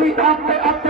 ਆਪਣੀ ਜਾਨ ਤੇ ਅੱਤ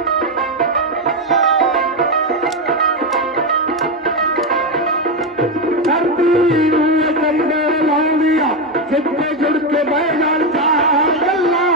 सिटे छुटके बहिर